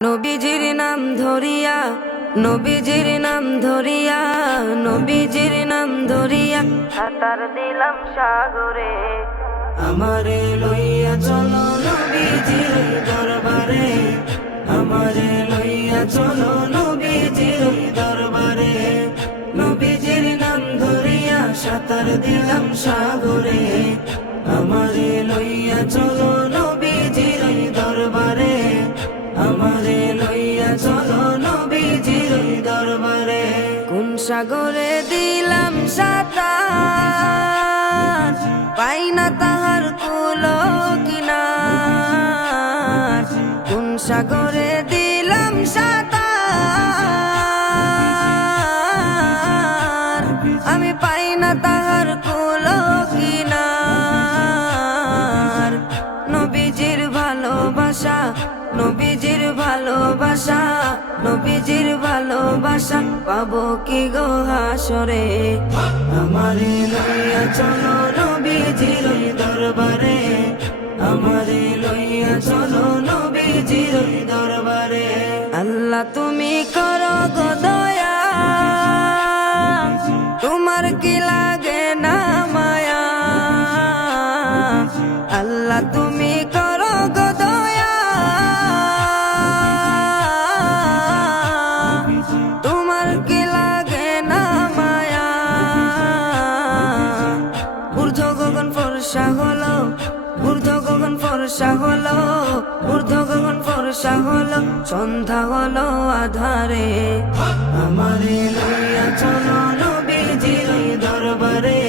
নবীজির নাম ধরিয়া, নবীজির নাম ধরিয়া, নবীজির নাম ধরিয়া সাঁতার দিলাম সাগরে। আমারে লইয়া চলো নবীজির দরবারে, আমারে লইয়া চলো নবীজির দরবারে। নবীজির নাম ধরিয়া সাঁতার দিলাম সাগরে। আমারে লইয়া চলো নবীজির দরবারে, আমারে লইয়া চলো নবীজির দরবারে। কোন সাগরে দিলাম সাঁতার, পাই না তাহার কুলো কিনার। কোন সাগরে দিলাম সাঁতার, আমি পাই না তাহার কুলো কিনার। নবীজির ভালোবাসা, নবীজির ভালোবাসা, নবীজির ভালোবাসা পাবো কি গো হাসরে। আমারে লইয়া চলো নবীজির দরবারে, আমারে লইয়া চলো নবীজির দরবারে। আল্লাহ তুমি করো গো দয়া, তোমার কি লাগে না মায়া। আল্লাহ তুমি করো গো দয়া, তোমার কি লাগে না মায়া। ঊর্ধ্ব গগন ফর্সা হলো, ঊর্ধ্ব গগন ফর্সা হলো, ঊর্ধ্ব গগন ফর্সা হলো, সন্ধ্যা হলো আধারে। আমারে লইয়া চলো নবীজির দরবারে,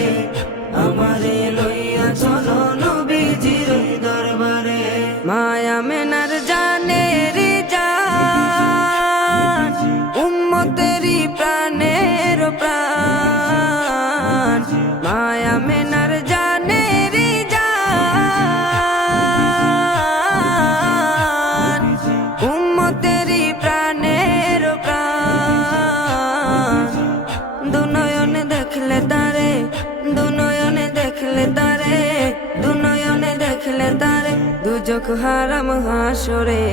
আমারে লইয়া চলো নবীজির দরবারে। মায়া মেনার জানের জান, উম্মতেরি প্রাণের প্রাণ। মায়া মেনার জানের জান, উম্মতেরি প্রাণের প্রাণ। দুনয়নে দেখলে তারে, দুনয়নে দেখলে তারে, দুনয়নে দেখলে তারে, দুজক হারাম হাসরে।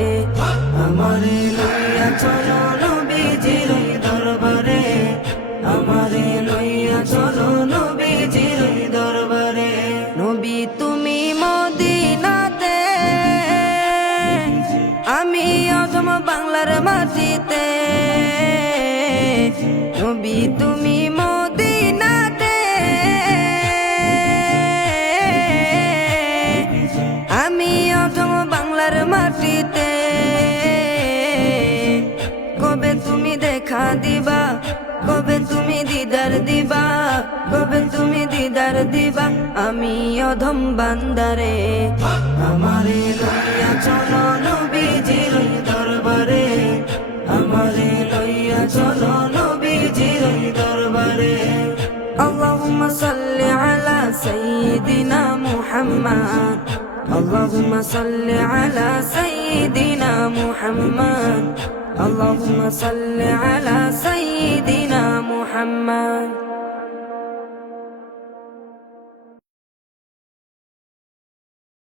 আমারে লইয়া চলো নবীজির দরবারে, আমারে লইয়া চলো নবীজির দরবারে। নবী তুমি মদিনাতে, আমি অধম বাংলার মাটিতে। নবী তুমি মদিনাতে, আমি অধম বাংলার মাটিতে। কবে তুমি দেখা দিবা, কবে তুমি দিদার দিবা, কবে তুমি দিদার দিবা আমি অধম বান্দারে। আমারে লইয়া চলো নবীজির দরবারে, আমারে লইয়া চলো নবীজির দরবারে। আল্লাহুম্মা সাল্লি আলা সাইয়্যিদিনা মুহাম্মদ, আল্লাহুম্মা সাল্লি আলা সাইয়্যিদিনা মুহাম্মদ, আল্লাহুম্মা সাল্লি আলা সাইয়্যিদিনা মুহাম্মদ।